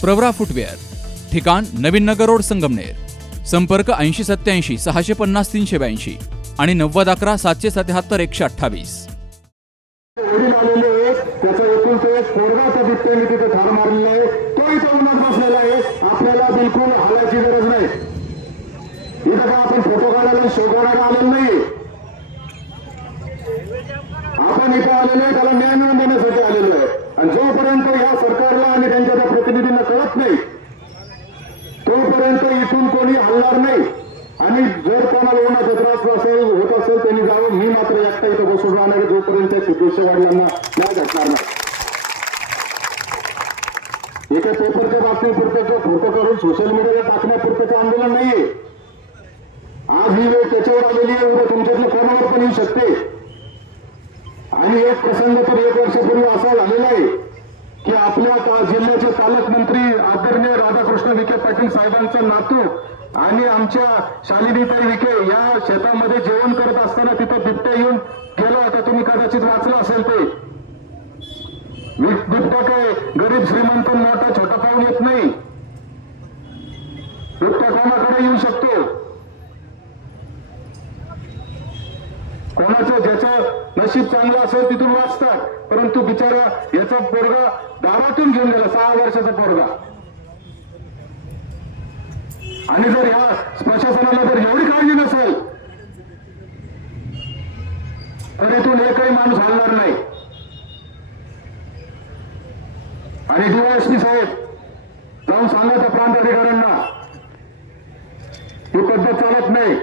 Pravara footwear ठिकाण नवीन नगर road Sangamner संपर्क ऐंशी सत्याऐंशी सहाशे पन्नास तीनशे ब्याऐंशी आणि नव्वद अकरा सातशे सत्याहत्तर एकशे अठ्ठावीस. आपल्याला बिलकुल हालायची गरज नाही इथं आपण फोटो काढायला शो काढायला आलेलो नाही आपण आलेलो आहे त्याला न्याय मिळवून देण्यासाठी आलेलो आहे. आणि जोपर्यंत या सरकारला आणि त्यांच्या होत नाही. तोपर्यंत इथून कोणी हलणार नाही. आणि जर कोणाला उन्हाचा त्रास असेल होत असेल त्यांनी जावं. मी मात्र एकटा इथं बसून राहणार. जोपर्यंत सिद्धेश्वर वडिलांना न्याय घटणार नाही. एका पेपरच्या बातमीपुरतं जो फोटो करून सोशल मीडियाला टाकण्यापुरतं आंदोलन नाहीये. आज ही वेळ त्याच्यावर आलेली आहे. उद्या तुमच्यातल्या कोणावर पण येऊ शकते. आणि एक प्रसंग तर एक वर्षापूर्वी असा झालेला आहे. की आपल्या जिल्ह्याचे पालकमंत्री आदरणीय राधाकृष्ण विखे पाटील साहेबांचा नातू आणि आमच्या शालिनीताई विखे या शेतामध्ये जेवण करत असताना तिथं बिबट्या येऊन गेला होता. तुम्ही कदाचित वाचलं असेल ते. बिबट्या काय गरीब श्रीमंत मोठा छोटा पाहून येत नाही. बिबट्या कोणाकडे येऊ शकतो? कोणाचं ज्याचं नशीब चांगलं असेल तिथून वाचतात. परंतु बिचारा याचा पोरगा दारातून घेऊन गेला सहा वर्षाचा पोरगा. आणि जर या प्रशासनाला जर एवढी काळजी नसेल तर इथून एकही माणूस हलणार नाही. आणि डीवायएसपी साहेब जाऊन सांगा त्या प्रांत अधिकाऱ्यांना ही पद्धत चालत नाही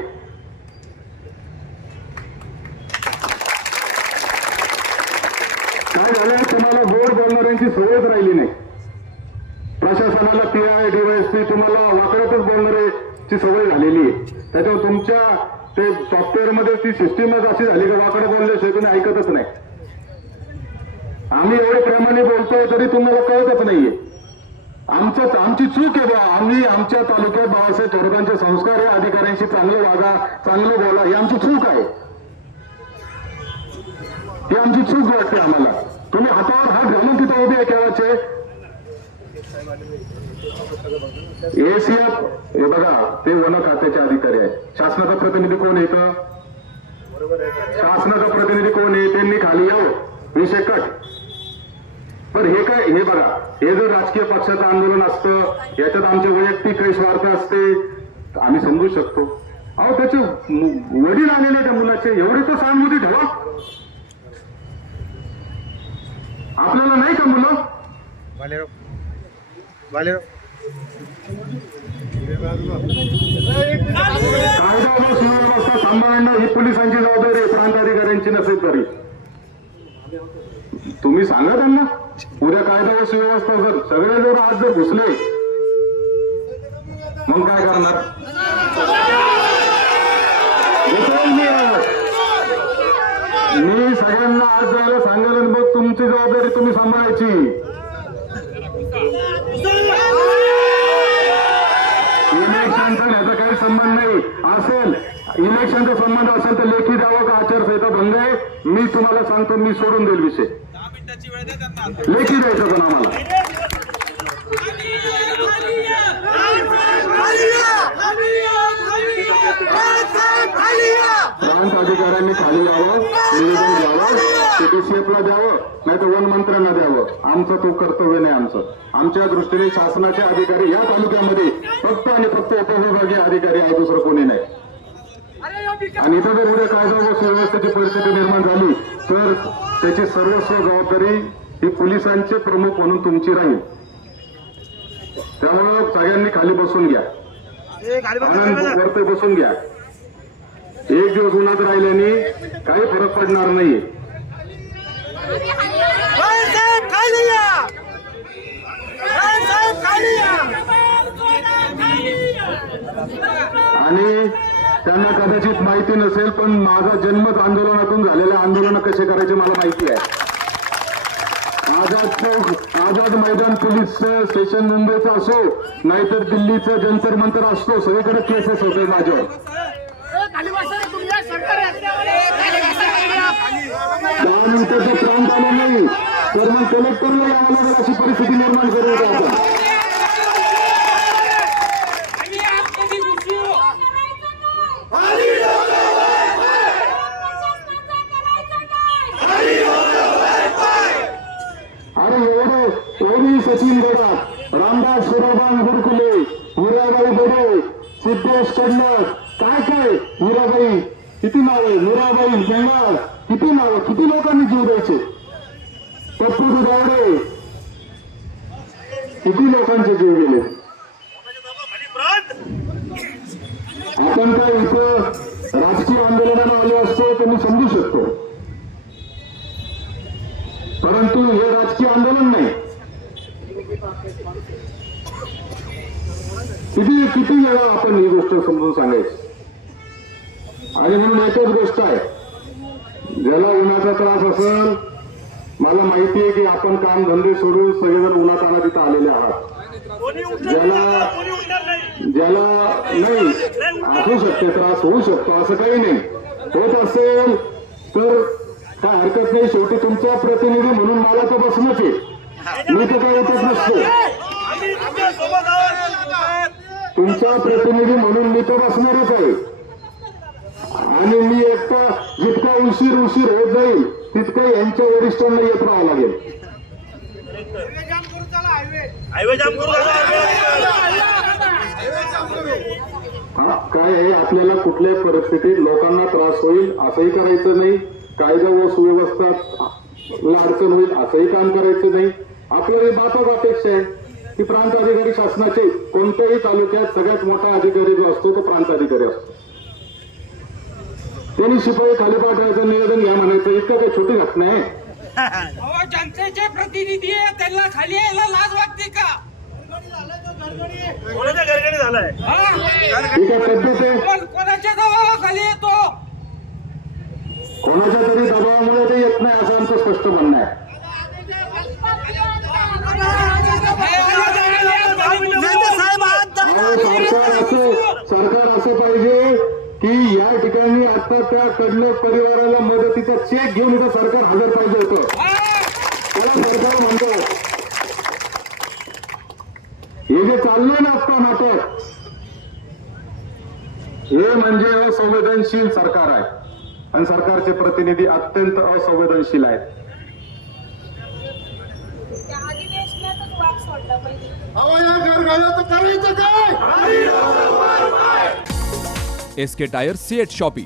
काय झालंय तुम्हाला गोड सवयच राहिली नाही. प्रशासनाला पी आय डीवायएसपी तुम्हाला वाकड्यातच बोलणाऱ्याची सवय झालेली आहे. त्याच्यावर तुमच्या ते सॉफ्टवेअरमध्ये ती सिस्टीमच अशी झाली का वाकडं बोलल्याशिवाय तुम्ही ऐकतच नाही. आम्ही एवढे प्रमाणे बोलतोय तरी तुम्हाला कळतच नाहीये. आमचं आमची चूक आहे बा आम्ही आमच्या तालुक्यात बाळासाहेब थोरातांचे संस्कार या अधिकाऱ्यांशी चांगलं वागा चांगलं बोला ही आमची चूक आहे. ही आमची चूक वाटते आम्हाला. तुम्ही हातावर हात घालून तिथे उभे एसीएफ हे बघा ते वन खात्याचे अधिकारी आहेत. शासनाचा प्रतिनिधी कोण येत शासनाचा प्रतिनिधी कोण आहे? त्यांनी खाली यावं विषय कट. पण हे काय हे बघा हे जर राजकीय पक्षाचं आंदोलन असतं याच्यात आमचे वैयक्तिक काही स्वार्थ असते आम्ही समजू शकतो. अहो त्याचे वडील आलेले त्या मुलाचे एवढे तर सहानुभूती ठेवा. आपल्याला नाही का मुलं Valero. Valero. कायदा व सुव्यवस्था सांभाळणं ही पोलिसांची जबाबदारी आहे प्रांत अधिकाऱ्यांची नसेल तरी तुम्ही सांगा त्यांना उद्या कायदा व सुव्यवस्था जर सगळे जर आज जर घुसले मग काय करणार घुसवेल मी आज. मी सगळ्यांना आज जायला सांगेल आणि मग तुमची जबाबदारी तुम्ही सांभाळायची. इलेक्शनचा याचा काही संबंध नाही. असेल इलेक्शनचा संबंध असेल तर लेखी द्यावं का आचारसंहिता भंग आहे? मी तुम्हाला सांगतो मी सोडून देईल विषय. लेखी द्यायचं पण आम्हाला प्रांत अधिकाऱ्यांनी खाली यावं निवेदन द्यावं सीडीसीएफला द्यावं नाही तर वन मंत्र्यांना द्यावं. आमचं तो कर्तव्य नाही आमचं. आमच्या दृष्टीने शासनाचे अधिकारी या तालुक्यामध्ये फक्त आणि फक्त उपविभागीय अधिकारी आहे दुसरं कोणी नाही. आणि इथं जर उद्या कायदा व सुव्यवस्थेची परिस्थिती निर्माण झाली तर त्याची सर्वस्व जबाबदारी ही पोलिसांचे प्रमुख म्हणून तुमची राहील. त्यामुळं सगळ्यांनी खाली बसून घ्या. वरती बसून घ्या. एक दिवस उन्हात राहिल्याने काही फरक पडणार नाहीये. आणि त्यांना कदाचित माहिती नसेल पण माझा जन्मच आंदोलनातून झालेल्या आंदोलन कसे करायचे मला माहिती आहे. आझाद चौक आझाद मैदान पोलीस स्टेशन मुंबईचं असो नाहीतर दिल्लीचं जंतर मंतर असतो सगळीकडे केसेस होते माझ्यावर. तर मग कलेक्टरला यावं लागेल अशी परिस्थिती निर्माण करू नका आपण आम्ही आतमध्ये घुसू. अरे एवढे कोणी सचिन गडात रामदास सुराबान गुरकुले मीराबाई बडे सिद्धेश कडनर काय काय मीराबाई किती नाव आहे मीराबाई बेंगाळ किती नाव किती लोकांनी जीव द्यायचे पप्पू दुधावडे किती लोकांचे जीव गेले? आपण काय इथं राजकीय आंदोलनाला आलो असतो ते मी समजू शकतो. परंतु हे राजकीय आंदोलन नाही. किती किती वेळा आपण ही गोष्ट समजून सांगायची? आणि म्हणून एकच गोष्ट आहे. ज्याला उन्हाचा त्रास असेल मला माहिती आहे की आपण काम धंदे सोडून सगळेजण उन्हाताना तिथं आलेले आहात. ज्याला ज्याला नाही असू शकते त्रास होऊ शकतो असं काही नाही. होत असेल तर काय हरकत नाही. शेवटी तुमचा प्रतिनिधी म्हणून मला तर बसणंच आहे. मी तर काय उठत नसतो. तुमचा प्रतिनिधी म्हणून मी तर बसणारच आहे. आणि मी एकटा जितका उशीर उशीर होत जाईल तितकं यांच्या वरिष्ठांना येत राहावं लागेल. हा काय आहे? आपल्याला कुठल्याही परिस्थितीत लोकांना त्रास होईल असंही करायचं नाही. कायदा व सुव्यवस्था अडचण होईल असंही काम करायचं नाही. आपल्याला बातच अपेक्षा आहे की प्रांत अधिकारी शासनाचे कोणत्याही तालुक्यात सगळ्यात मोठा अधिकारी जो असतो तो प्रांत अधिकारी असतो. त्यांनी शिपाई खाली पाठवायचं निवेदन घ्या म्हणायचं. इतकं काही छोटी घटना आहे. जनतेचे प्रतिनिधी आहे त्यांना खाली यायला लाज वाटते का? कोणाच्या घरगडी झालाय? हा? कोणाच्या दबावाखाली येतो? कोणाच्या तरी दबावामुळे ते येत नाही असं आमचं स्पष्ट म्हणणं आहे अहो, सरकार असं सरकार असं पाहिजे की या ठिकाणी आता त्या कडले परिवाराला मदतीचा चेक घेऊन इथं सरकार हजर पाहिजे होतं. त्याला सरकार म्हणतो हे जे चाललंय ना आता नाटक हे म्हणजे असंवेदनशील सरकार आहे. आणि सरकारचे प्रतिनिधी अत्यंत असंवेदनशील आहेत. S K tyre CEAT shoppe.